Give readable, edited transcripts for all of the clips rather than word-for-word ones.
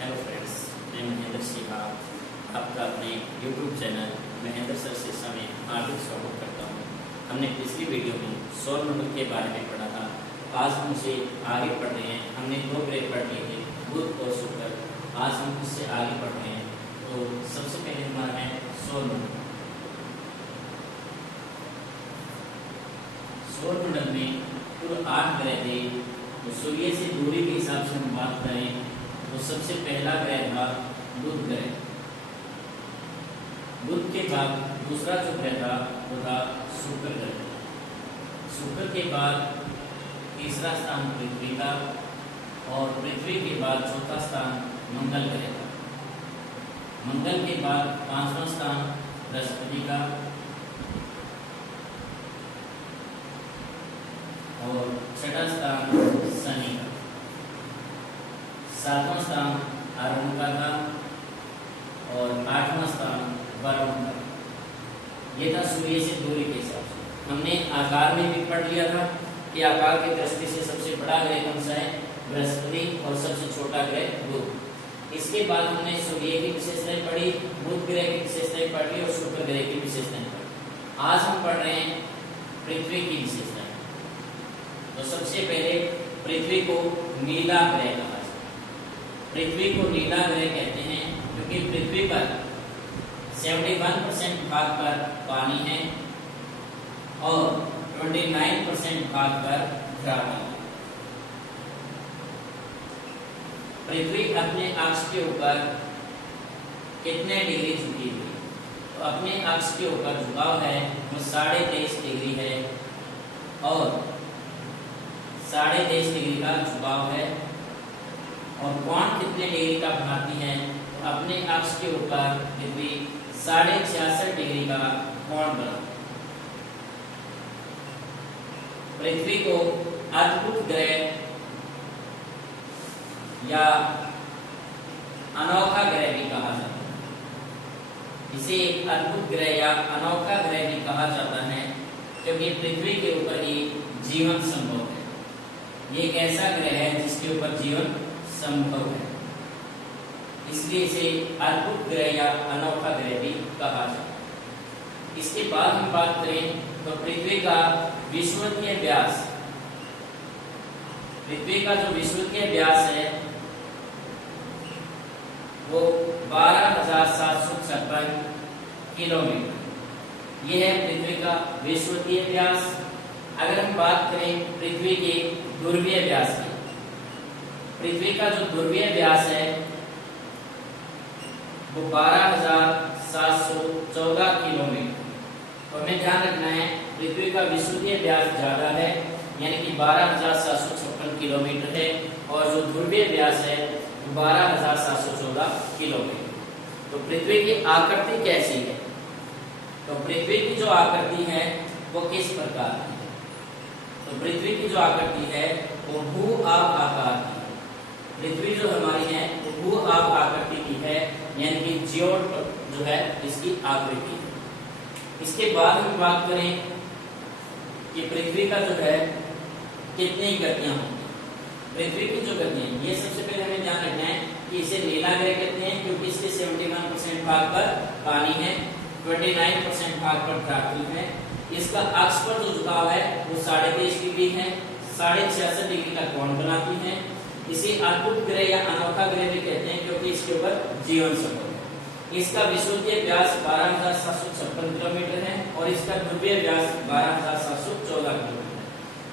Hello friends, मैं महेंद्र सिंह आपका अपने YouTube चैनल महेंद्र सर शिक्षा में हार्दिक स्वागत करता हूँ। हमने पिछली वीडियो में सौर मंडल के बारे में पढ़ा था। आज हम उसे आगे पढ़ रहे हैं। हमने 2 ग्रह पढ़ लिए थे, बुध और शुक्र। आज हम उससे आगे पढ़ रहे हैं। तो सबसे पहले हमारा है सौर मंडल। सौर मंडल में कुल 8 ग्रह थे। तो सूर्य से दूरी के हिसाब से हम बात करें तो सबसे पहला ग्रह था बुध ग्रह। बुध के बाद दूसरा जो ग्रह था वो था शुक्र ग्रह। शुक्र के बाद तीसरा स्थान पृथ्वी का और पृथ्वी के बाद चौथा स्थान मंगल ग्रह का। मंगल के बाद 5वां स्थान बृहस्पति का और 6वां स्थान शनि का। 7वां स्थान अरुण का था और 8वां स्थान वरुण का। ये था सूर्य से दूरी के हिसाब से। हमने आकार में भी पढ़ लिया था कि आकार की दृष्टि से सबसे बड़ा ग्रह कौन सा है, बृहस्पति, और सबसे छोटा ग्रह बुध। इसके बाद हमने सूर्य की विशेषताएं पढ़ी, बुध ग्रह की विशेषताएं पढ़ी और शुक्र ग्रह की विशेषताएं पढ़ी। आज हम पढ़ रहे हैं पृथ्वी की विशेषताएं। तो सबसे पहले पृथ्वी को नीला ग्रह कहा जाता है। पृथ्वी को नीला ग्रह कहते हैं क्योंकि पृथ्वी पर 71% भाग पर पानी है और 29% भाग पर द्रव्य है। पृथ्वी अपने अक्ष के ऊपर कितने डिग्री झुकी हुई? तो अपने अक्ष के ऊपर झुकाव है वो 23.5 डिग्री है और 23.5 डिग्री का झुकाव है। और कोण कितने डिग्री का बनाती है? तो अपने अक्ष के ऊपर पृथ्वी 66.5 डिग्री का कोण बनाती है। पृथ्वी को अद्भुत ग्रह या अनोखा ग्रह भी कहा जाता है। इसे एक अद्भुत ग्रह या अनोखा ग्रह भी कहा जाता है क्योंकि पृथ्वी के ऊपर ही जीवन संभव है। ये एक ऐसा ग्रह है जिसके ऊपर जीवन संभव है, इसलिए इसे अद्भुत ग्रह या अनोखा ग्रह भी कहा जाता है। इसके बाद हम बात करें तो पृथ्वी का विषुवतीय व्यास। पृथ्वी का जो विषुवतीय व्यास है वो 12,756 किलोमीटर। यह है पृथ्वी का विषुवतीय व्यास। अगर हम बात करें पृथ्वी के ध्रुवीय व्यास की, पृथ्वी का जो ध्रुवीय व्यास है वो 12,714 किलोमीटर। तो हमें ध्यान रखना है पृथ्वी का विषुवतीय व्यास ज्यादा है यानी कि 12,756 किलोमीटर है और जो ध्रुवीय व्यास है 12,714 किलोमीटर। तो पृथ्वी की आकृति कैसी है? तो पृथ्वी की जो आकृति है वो किस प्रकार की है? तो पृथ्वी की जो आकृति है वो भू-आभ आकार की है। पृथ्वी जो हमारी है वो भू-आभ आकृति की है यानी कि जियोट जो है इसकी आकृति है। इसके बाद हम बात करें कि पृथ्वी का जो है कितनी गतियां होंगी। पृथ्वी की जो गतियां, ये सबसे पहले हमें ध्यान रखना है कि इसे नीला ग्रह कहते हैं क्योंकि इसके 71% भाग पर पानी है, 29% भाग पर पृथ्वी है। इसका अक्ष पर जो झुकाव है वो 23.5 डिग्री है, 66.5 डिग्री का कोण बनाती है। इसे अद्भुत ग्रह या अनोखा ग्रह भी कहते हैं क्योंकि इसके ऊपर जीवन संभव है। इसका विषुवतीय व्यास 12,756 किलोमीटर है और इसका ध्रुवीय व्यास 12,714 किलोमीटर है।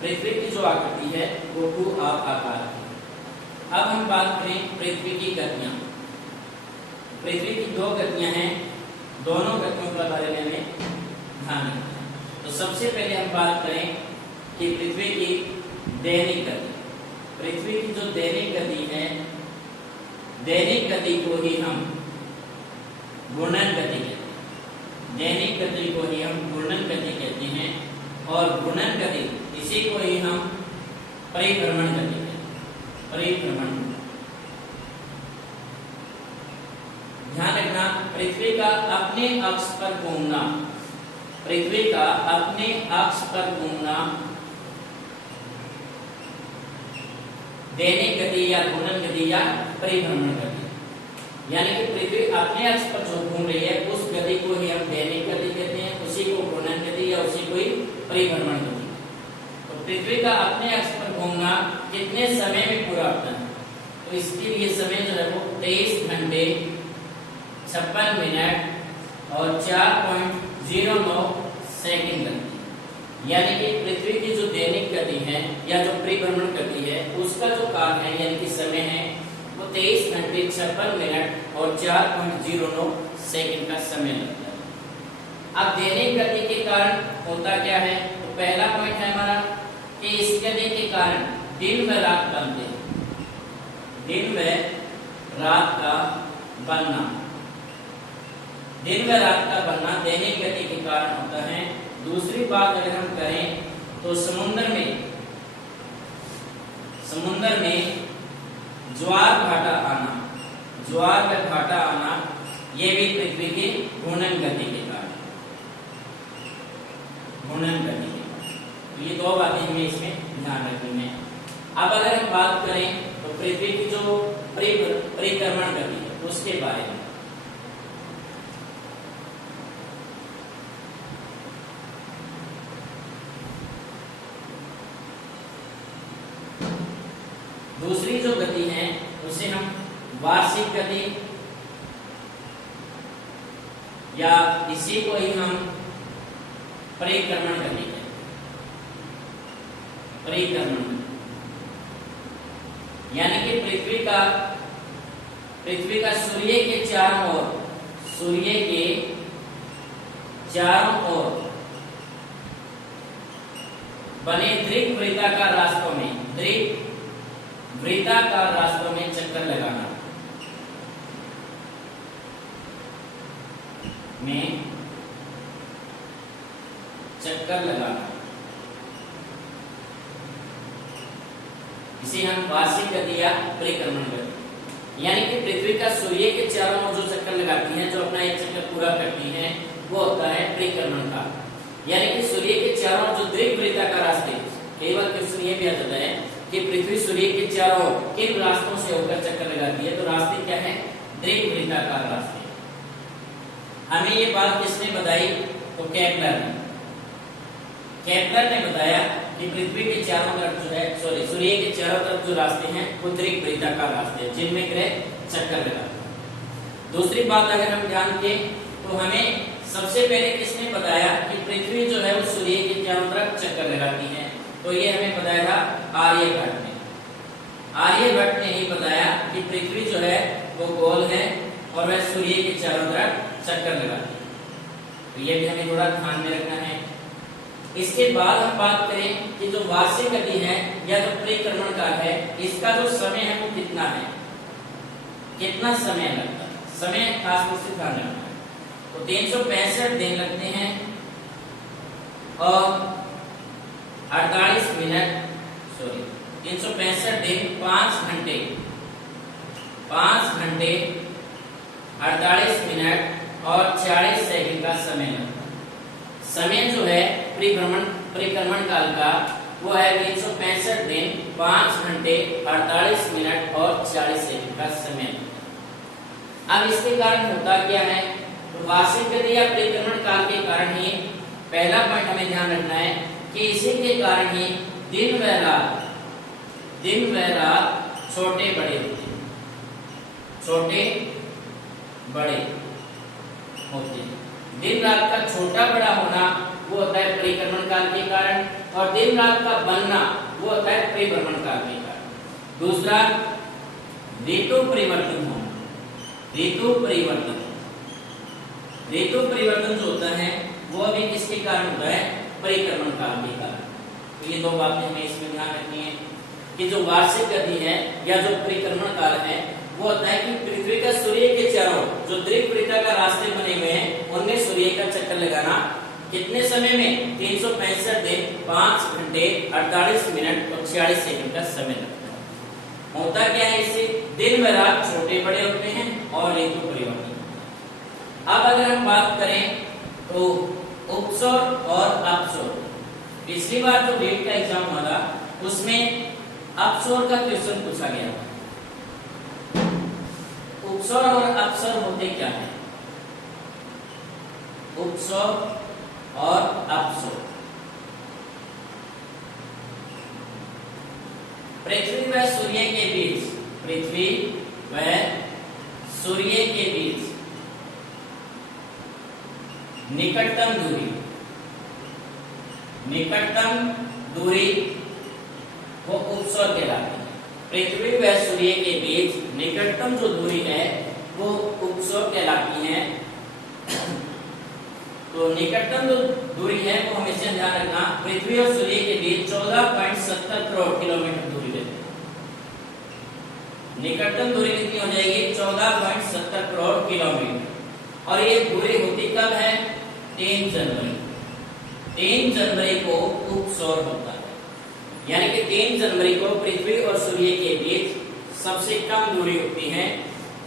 पृथ्वी की जो आकृति है वो भू-आभ आकार की है। अब हम बात करें पृथ्वी की गतियां। पृथ्वी की 2 गतियां हैं, दोनों गतियों के बारे में हमें ध्यान रखना है। तो सबसे पहले हम बात करें कि पृथ्वी की दैनिक गति। पृथ्वी की जो दैनिक गति है, दैनिक गति को ही हम घूर्णन गति कहते हैं। दैनिक गति को ही हम घूर्णन गति कहते हैं और घूर्णन गति इसी को ही हम परिभ्रमण गति कहते हैं। परिभ्रमण। ध्यान रखना, पृथ्वी का अपने अक्ष पर घूमना, पृथ्वी का अपने अक्ष पर घूमना दैनिक गति या घूर्णन गति या परिभ्रमण गति। यानी कि पृथ्वी अपने अक्ष पर जो घूम रही है उस गति को ही हम दैनिक गति कहते हैं, उसी को घूर्णन गति या उसी को ही परिभ्रमण गति। तो पृथ्वी का अपने अक्ष पर घूमना कितने समय में पूरा होता है? तो इसके लिए समय जो है वो 23 घंटे 56 मिनट और 4.09 सेकंड लगती है। यानी कि पृथ्वी की जो दैनिक गति है या जो परिभ्रमण गति है उसका जो काल है यानी कि समय है वो 23 घंटे 56 मिनट और 4.09 सेकंड का समय लगता है। अब दैनिक गति के कारण होता क्या है? तो पहला पॉइंट है हमारा कि इस गति के कारण दिन व रात बनते हैं, दिन व रात का बनना, दिन व रात का बनना दैनिक गति के कारण होता है। दूसरी बात अगर हम करें तो समुद्र में ज्वार भाटा आना, ज्वार व भाटा आना ये भी पृथ्वी की घूर्णन गति के कारण, घूर्णन गति के कारण। तो ये दो बातें हमें इसमें ध्यान रखनी है। अब अगर हम बात करें तो पृथ्वी की जो परिक्रमण गति है उसके बारे में, दूसरी जो गति है उसे हम वार्षिक गति या इसी को ही हम परिक्रमण गति कहते हैं, परिक्रमण। यानी कि पृथ्वी का सूर्य के चारों ओर बने वृत्ताकार रास्तों में चक्कर लगाना, इसे हम वार्षिक गति या परिक्रमण गति। यानी कि पृथ्वी का सूर्य के चारों ओर जो चक्कर लगाती है, जो अपना एक चक्कर पूरा करती है, वो होता है परिक्रमण का। यानी कि सूर्य के चारों ओर जो वृत्ताकार रास्ते, कई बार क्वेश्चन ये भी आ जाता है कि पृथ्वी सूर्य के चारों ओर किन रास्तों से होकर चक्कर लगाती है? तो रास्ते क्या है? वृत्ताकार रास्ते। हमें ये बात किसने बताई? तो केपलर ने बताया कि पृथ्वी के चारों तरफ जो है सूर्य के चारों तरफ जो रास्ते हैं वो वृत्ताकार रास्ते हैं जिनमें ग्रह चक्कर लगाते हैं। दूसरी बात अगर हम ध्यान दें तो हमें सबसे पहले किसने बताया कि पृथ्वी जो है वो सूर्य के चारों तरफ चक्कर लगाती है? तो ये हमें बताया था आर्यभट्ट ने। आर्यभट्ट ने ही बताया कि पृथ्वी जो है वो गोल है और वह सूर्य के चारों तरफ चक्कर लगाती है। तो ये भी हमें थोड़ा ध्यान में रखना है। इसके बाद हम बात करें कि जो वार्षिक गति है या जो परिक्रमण काल है इसका जो समय है वो कितना है, कितना समय लगता है? समय खास रूप से ध्यान रखना है। तो 365 दिन लगते हैं और 48 मिनट 365 दिन 5 घंटे 48 मिनट और 40 सेकंड का समय लगता है। समय जो है परिक्रमण काल का वो है 365 दिन 5 घंटे 48 मिनट और 40 सेकंड का समय। अब इसके कारण होता क्या है? तो वार्षिक गति या परिक्रमण काल के कारण ही पहला पॉइंट हमें ध्यान रखना है कि इसी के कारण ही दिन व रात छोटे बड़े होते हैं। दिन रात का छोटा बड़ा होना वो होता है परिक्रमण काल के कारण, और दिन रात का बनना वो होता है परिभ्रमण काल के कारण। दूसरा ऋतु परिवर्तन होना, ऋतु परिवर्तन जो होता है वो भी किसके कारण होता है? परिक्रमण काल के कारण। तो ये दो बातें हमें इसमें ध्यान रखनी है कि जो वार्षिक गति है या जो परिक्रमण काल है वो होता है कि पृथ्वी का सूर्य के चारों जो वृत्ताकार रास्ते बने हुए हैं उनमें सूर्य का चक्कर लगाना कितने समय में? 365 दिन 5 घंटे 48 मिनट और 46 सेकंड का समय लगता है। होता क्या है? इससे दिन व रात छोटे बड़े होते हैं और ऋतु परिवर्तन। अब अगर हम बात करें तो उपसौर और अपसौर, पिछली बार जो नीट का एग्जाम हुआ था उसमें अपसौर का क्वेश्चन पूछा गया। उपसौर और अपसौर होते क्या है? उपसौर और अपसौर पृथ्वी व सूर्य के बीच, पृथ्वी व सूर्य के बीच निकटतम दूरी, निकटतम दूरी वो उपसौर कहलाती है। पृथ्वी व सूर्य के बीच निकटतम जो दूरी है वो उपसौर कहलाती है। तो निकटतम जो दूरी है वो हमेशा ध्यान रखना, पृथ्वी और सूर्य के बीच 14.70 करोड़ किलोमीटर दूरी है। निकटतम दूरी कितनी हो जाएगी? 14.70 करोड़ किलोमीटर। और ये दूरी होती कब है? 3 जनवरी। 3 जनवरी को उपसौर होता है, यानी कि 3 जनवरी को पृथ्वी और सूर्य के बीच सबसे कम दूरी होती है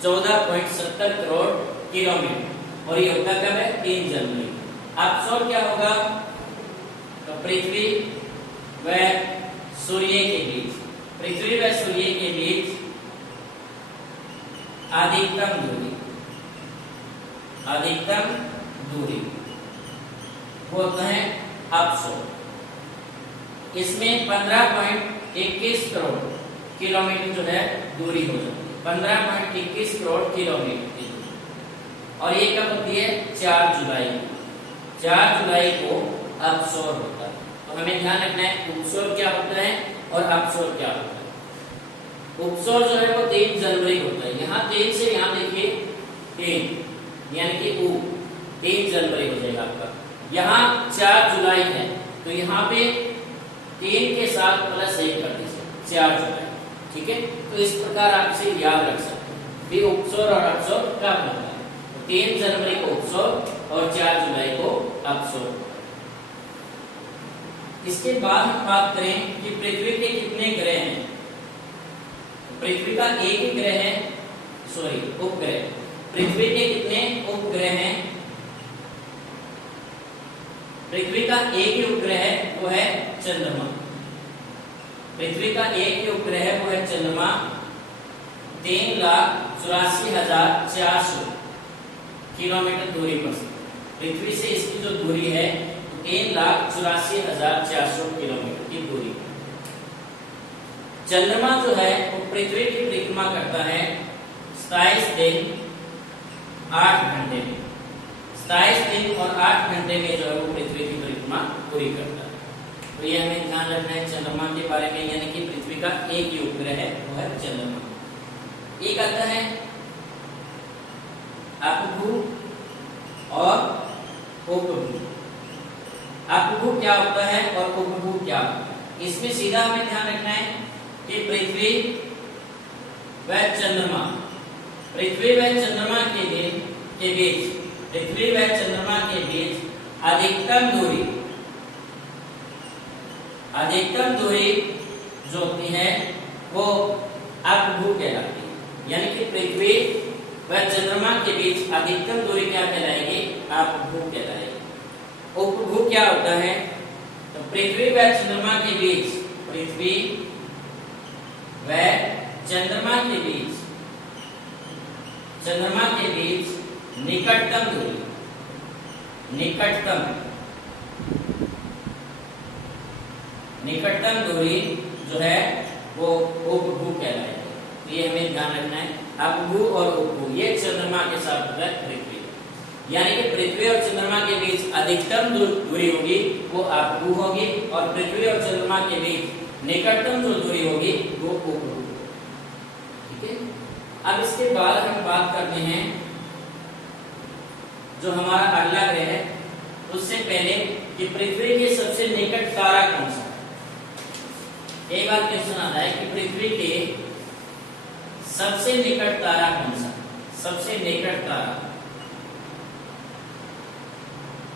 14.70 करोड़ किलोमीटर। और ये होता कब है? 3 जनवरी। अपसौर क्या होगा? तो पृथ्वी व सूर्य के बीच, पृथ्वी व सूर्य के बीच अधिकतम दूरी, अधिकतम दूरी वो होता है अपसौर। इसमें 15.21 करोड़ किलोमीटर जो है दूरी हो जाती है, 15.21 करोड़ किलोमीटर की दूरी। और ये कब होती है? 4 जुलाई। 4 जुलाई को अपसौर होता है। तो हमें ध्यान रखना है उपसौर क्या होता है और अपसौर क्या होता है। उपसौर जो है वो 3 जनवरी होता है। यहाँ 3 से यहाँ देखिए 3, यानी कि 3 जनवरी हो जाएगा आपका। यहाँ 4 जुलाई है तो यहाँ पे 3 के साथ +1 कर दीजिए, 4 जुलाई। ठीक है, तो इस प्रकार आप इसे याद रख सकते हैं कि उपसौर और अपसौर कब होता है। 3 जनवरी को उपसौर और 4 जुलाई को अपसौर। इसके बाद हम बात करें कि पृथ्वी के कितने ग्रह हैं। पृथ्वी का एक ही ग्रह है, सॉरी उपग्रह। पृथ्वी के कितने उपग्रह हैं? पृथ्वी का एक ही उपग्रह है, वो है चंद्रमा। पृथ्वी का एक ही उपग्रह है, वो है चंद्रमा। 3,84,400 किलोमीटर दूरी पर पृथ्वी से इसकी जो दूरी है 3,84,400 किलोमीटर की दूरी। चंद्रमा जो है वो पृथ्वी की परिक्रमा करता है 27 दिन 8 घंटे में। 27 दिन और 8 घंटे में जो है वो पृथ्वी की परिक्रमा पूरी करता है। तो ये हमें ध्यान रखना है चंद्रमा के बारे में, यानी कि पृथ्वी का एक ही उपग्रह है, वो है चंद्रमा। एक आता है अपभू और उपभू। अपभू क्या होता है और उपभू क्या होता है? इसमें सीधा हमें ध्यान रखना है कि पृथ्वी व चंद्रमा, पृथ्वी व चंद्रमा के बीच पृथ्वी व चंद्रमा के बीच अधिकतम दूरी, अधिकतम दूरी जो होती है वो अपभू कहलाती है। यानी कि पृथ्वी व चंद्रमा के बीच अधिकतम दूरी क्या कहलाएगी? अपभू कहलाएगी। उपभू क्या होता है? तो पृथ्वी व चंद्रमा के बीच, पृथ्वी व चंद्रमा के बीच, चंद्रमा के बीच निकटतम दूरी, निकटतम दूरी जो है वो उपभू कहलाएगी। तो ये हमें ध्यान रखना है, अपभू और उपभू ये चंद्रमा के साथ होता है पृथ्वी। यानी कि पृथ्वी और चंद्रमा के बीच अधिकतम दूरी होगी वो अपभू होगी, और पृथ्वी और चंद्रमा के बीच निकटतम जो दूरी होगी वो उपभू। ठीक है, अब इसके बाद हम बात करते हैं जो हमारा अगला ग्रह है, उससे पहले कि पृथ्वी के सबसे निकट तारा कौन सा है। एक बार क्वेश्चन आता है कि पृथ्वी के सबसे निकट तारा कौन सा? सबसे निकट तारा,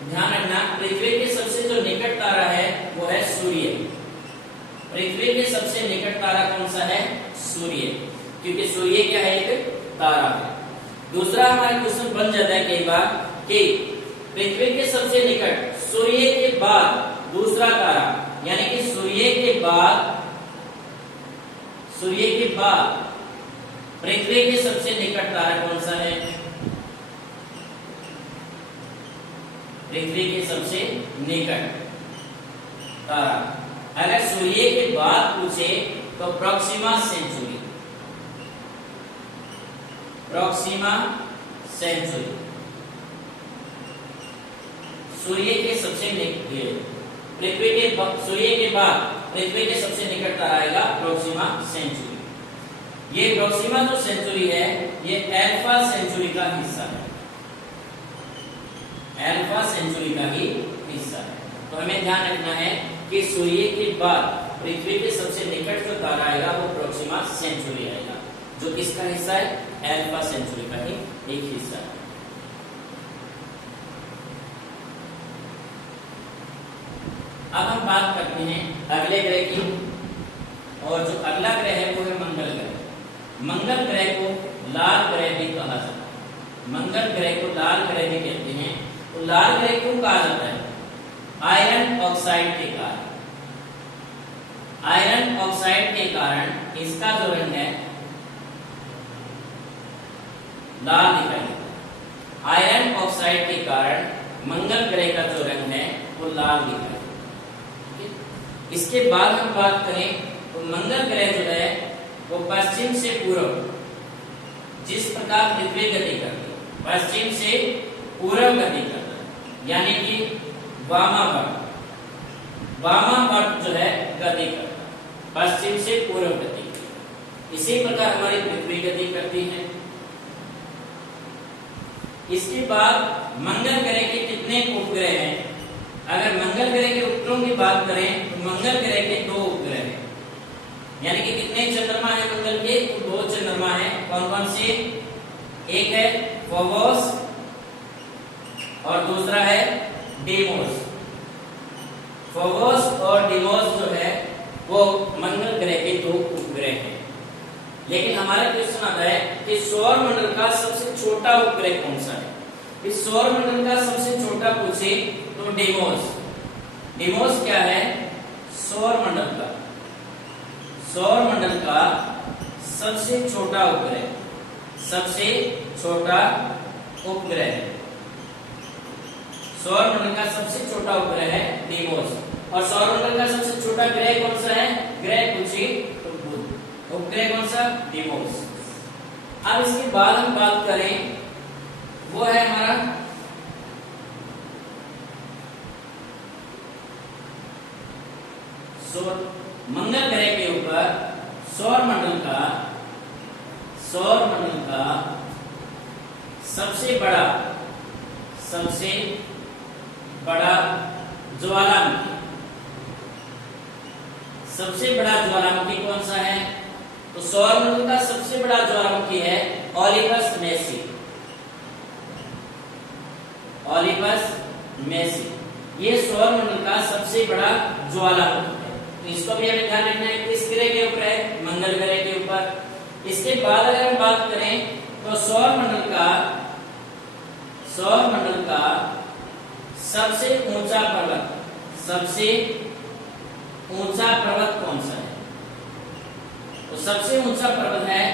ध्यान रखना पृथ्वी के सबसे जो निकट तारा है वो है सूर्य। पृथ्वी के सबसे निकट तारा कौन सा है? सूर्य, क्योंकि सूर्य क्या है? एक तारा है। दूसरा हमारा क्वेश्चन बन जाता है कई बार कि पृथ्वी के सबसे निकट सूर्य के बाद दूसरा तारा, यानी कि सूर्य के बाद पृथ्वी के सबसे निकट तारा कौन सा है? पृथ्वी के सबसे निकट तारा अगर सूर्य के बाद पूछे तो प्रॉक्सिमा सेंचुरी। प्रॉक्सिमा सेंचुरी सूर्य के सबसे पृथ्वी के सूर्य के बाद पृथ्वी के सबसे निकट तारा आएगा प्रॉक्सिमा सेंचुरी। ये प्रॉक्सिमा जो सेंचुरी है ये अल्फा सेंचुरी का हिस्सा है। अल्फा सेंचुरी का ही हिस्सा है। तो हमें ध्यान रखना है कि सूर्य के बाद पृथ्वी के सबसे निकट जो तारा आएगा वो प्रॉक्सिमा सेंचुरी आएगा, जो किसका हिस्सा है? अल्फा सेंचुरी का ही एक हिस्सा है। अब हम बात करते हैं अगले ग्रह की, और जो अगला ग्रह है वो है मंगल ग्रह। मंगल ग्रह को लाल ग्रह भी कहा जाता है। मंगल ग्रह को लाल ग्रह भी कहते हैं। तो लाल ग्रह क्यों कहा जाता है? आयरन ऑक्साइड के कारण। आयरन ऑक्साइड के कारण इसका जो रंग है लाल दिखाई देता है। आयरन ऑक्साइड के कारण मंगल ग्रह का जो रंग है वो लाल दिखाई देता है। इसके बाद हम बात करें तो मंगल ग्रह जो है वो पश्चिम से पूर्व, जिस प्रकार पृथ्वी गति करती है पश्चिम से पूर्व गति करता है, यानी कि वामावर्त जो है गति करता है पश्चिम से पूर्व गति। इसी प्रकार हमारी पृथ्वी गति करती है। इसके बाद मंगल ग्रह के कितने उपग्रह हैं? अगर मंगल ग्रह के उपग्रहों की बात करें तो मंगल ग्रह के 2 उपग्रह हैं, यानी कि कितने चंद्रमा है मंगल के? तो 2 चंद्रमा है। कौन कौन से? एक है फोबोस और दूसरा है डीमोस। फोबोस और डीमोस जो है वो मंगल ग्रह के 2 उपग्रह हैं। लेकिन हमारा क्वेश्चन आता है कि सौर मंडल का सबसे छोटा उपग्रह कौन सा है? इस सौर मंडल का सबसे छोटा पूछे तो डीमोस। डीमोस क्या है? सौर मंडल का सबसे छोटा उपग्रह, सबसे छोटा उपग्रह। सौर मंडल का सबसे छोटा उपग्रह है डीमोस। और सौर मंडल का सबसे छोटा ग्रह कौन सा है? ग्रह पूछे तो बुध। उपग्रह कौन सा? डीमोस। अब इसके बाद हम बात करें वो है हमारा मंगल ग्रह के ऊपर सौर मंडल का सबसे बड़ा ज्वालामुखी। सबसे बड़ा ज्वालामुखी कौन सा है? तो सौर मंडल का सबसे बड़ा ज्वालामुखी है ओलिपस मेसी। ओलिपस मेसी ये सौर मंडल का सबसे बड़ा ज्वालामुखी है। तो इसको भी हमें ध्यान रखना है। किस ग्रह के ऊपर है? मंगल ग्रह के ऊपर। इसके बाद अगर हम बात करें तो सौर मंडल का सबसे ऊंचा पर्वत कौन सा है? तो सबसे ऊंचा पर्वत है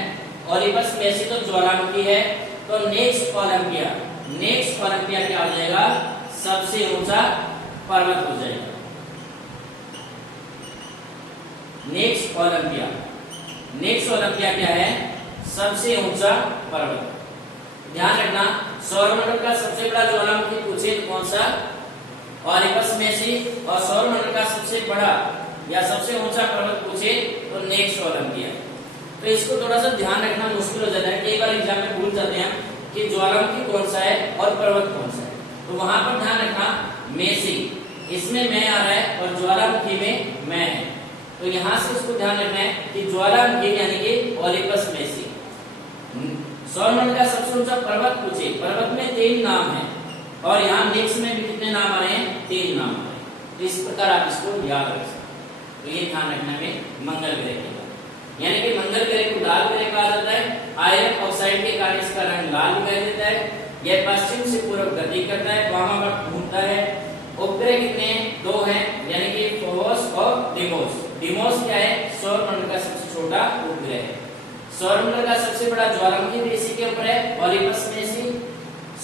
ओलिपस मेसी, तो ज्वालामुखी है। तो नेक्स्ट ओलंपिया क्या हो जाएगा? सबसे ऊंचा पर्वत हो जाएगा। नेक्स्ट ओलंपिया क्या है? सबसे ऊंचा पर्वत। ध्यान रखना, सौरमंडल का सबसे बड़ा ज्वालामुखी पूछे तो कौन सा? Olympus Messi. और सौरमंडल का सबसे बड़ा या सबसे ऊंचा पर्वत पूछे तो नेक्स्ट ओलंपिया। तो इसको थोड़ा सा ध्यान रखना मुश्किल हो जाता है। कई बार एग्जाम में भूल जाते हैं कि ज्वालामुखी कौन सा है और पर्वत कौन सा है। तो वहां पर ध्यान रखना मेसी, इसमें मैं आ रहा है और ज्वालामुखी में मैं है। तो यहां से इसको ध्यान रखना है कि ज्वालामुखी यानी कि ओलिपस मेसी। सौरमंडल का सबसे ऊंचा पर्वत पूछे, पर्वत में 3 नाम है और यहाँ नेक्स्ट में भी कितने नाम आ रहे हैं? 3 नाम आ रहे हैं। तो इस प्रकार आप इसको याद रख सकते हैं। तो ये ध्यान रखना में मंगल ग्रह के बारे, यानी कि मंगल ग्रह को लाल ग्रह कहा जाता है। आयरन ऑक्साइड के कारण इसका रंग लाल दिखाई देता है। यह पश्चिम से पूर्व गति करता है, वामावर्त घूमता है। उपग्रह कितने हैं? 2 हैं, यानी कि फोबोस और डीमोस। डीमोस क्या है? सौरमंडल का सबसे छोटा उपग्रह है। सौरमंडल का सबसे बड़ा ज्वालामुखी भी इसी के ऊपर है, ओलिवस में इसी।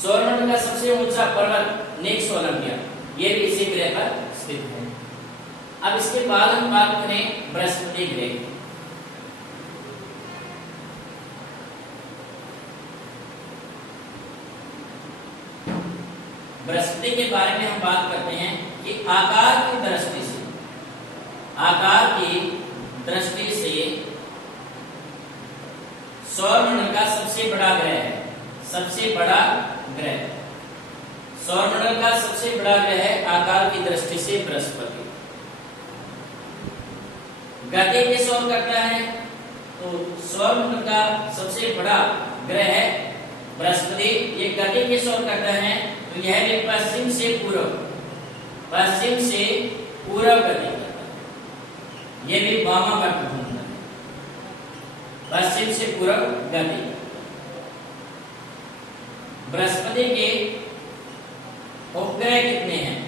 सौरमंडल का सबसे ऊंचा पर्वत नेक्स्ट ओलंपिया, ये भी इसी ग्रह पर स्थित है। अब इसके बाद हम बात करें बृहस्पति ग्रह। बृहस्पति के बारे में हम बात करते हैं कि आकार की दृष्टि से सौरमंडल का सबसे बड़ा ग्रह है। सबसे बड़ा ग्रह सौरमंडल का सबसे बड़ा ग्रह है आकार की दृष्टि से बृहस्पति। गति किस ओर करता है, तो सौरमंडल का सबसे बड़ा ग्रह है बृहस्पति। ये गति किस ओर करता है, तो यह भी पश्चिम से पूर्व गति करता है। यह भी वामावर्त घूमता है, पश्चिम से पूर्व गति। बृहस्पति के उपग्रह कितने हैं,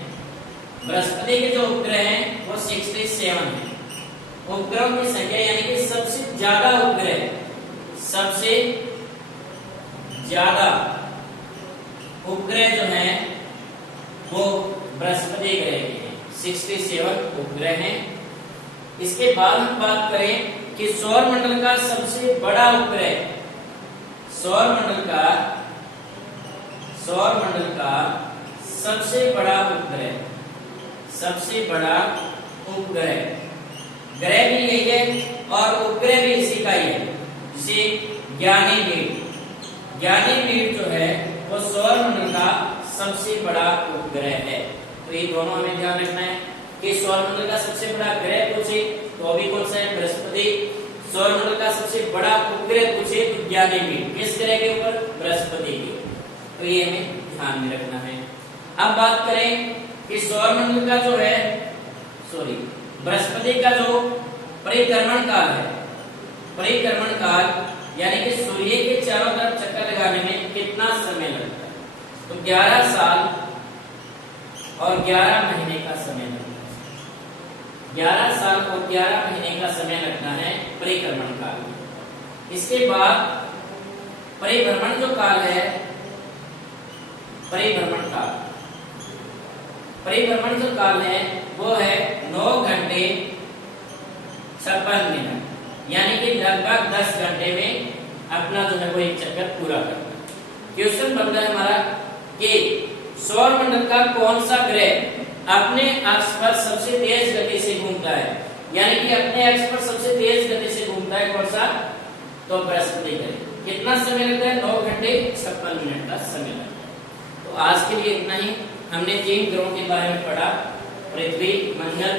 बृहस्पति के जो उपग्रह हैं वो 67 हैं। उपग्रहों की संख्या यानी कि सबसे ज्यादा उपग्रह, सबसे ज्यादा उपग्रह जो हैं वो बृहस्पति ग्रह के हैं, 67 उपग्रह हैं। इसके बाद हम बात करें कि सौरमंडल का सबसे बड़ा उपग्रह, सौरमंडल का सबसे बड़ा उपग्रह ग्रह भी यही है और उपग्रह भी इसी का ही है, जिसे ज्ञानीमीड जो है वो सौरमंडल का सबसे बड़ा उपग्रह है। तो ये दोनों हमें ध्यान रखना है कि सौरमंडल का सबसे बड़ा ग्रह पूछे तो अभी कौन सा है, बृहस्पति। सौरमंडल का सबसे बड़ा उपग्रह पूछे तो ज्ञानीमीड, किस ग्रह के ऊपर, बृहस्पति के ऊपर। तो ये हमें ध्यान में रखना है। अब बात करें कि सौरमंडल का जो है बृहस्पति का जो परिक्रमण काल है, परिक्रमण काल यानी कि सूर्य के चारों तरफ चक्कर लगाने में कितना समय लगता है, तो 11 साल और 11 महीने का समय लगता है। 11 साल और 11 महीने का समय लगता है परिक्रमण काल में। इसके बाद परिभ्रमण जो काल है, परिभ्रमण जो काल है वो है 9 घंटे 56 मिनट, यानी कि लगभग 10 घंटे में अपना जो है वो एक चक्कर पूरा करना है। क्वेश्चन बनता है हमारा कि सौरमंडल का कौन सा ग्रह अपने अक्ष पर सबसे तेज गति से घूमता है, यानी कि अपने अक्ष पर सबसे तेज गति से घूमता है कौन सा, तो बृहस्पति ग्रह। कितना समय लगता है, 9 घंटे 56 मिनट का समय लगता है। तो आज के लिए इतना ही। हमने 3 ग्रहों के बारे में पढ़ा, पृथ्वी, मंगल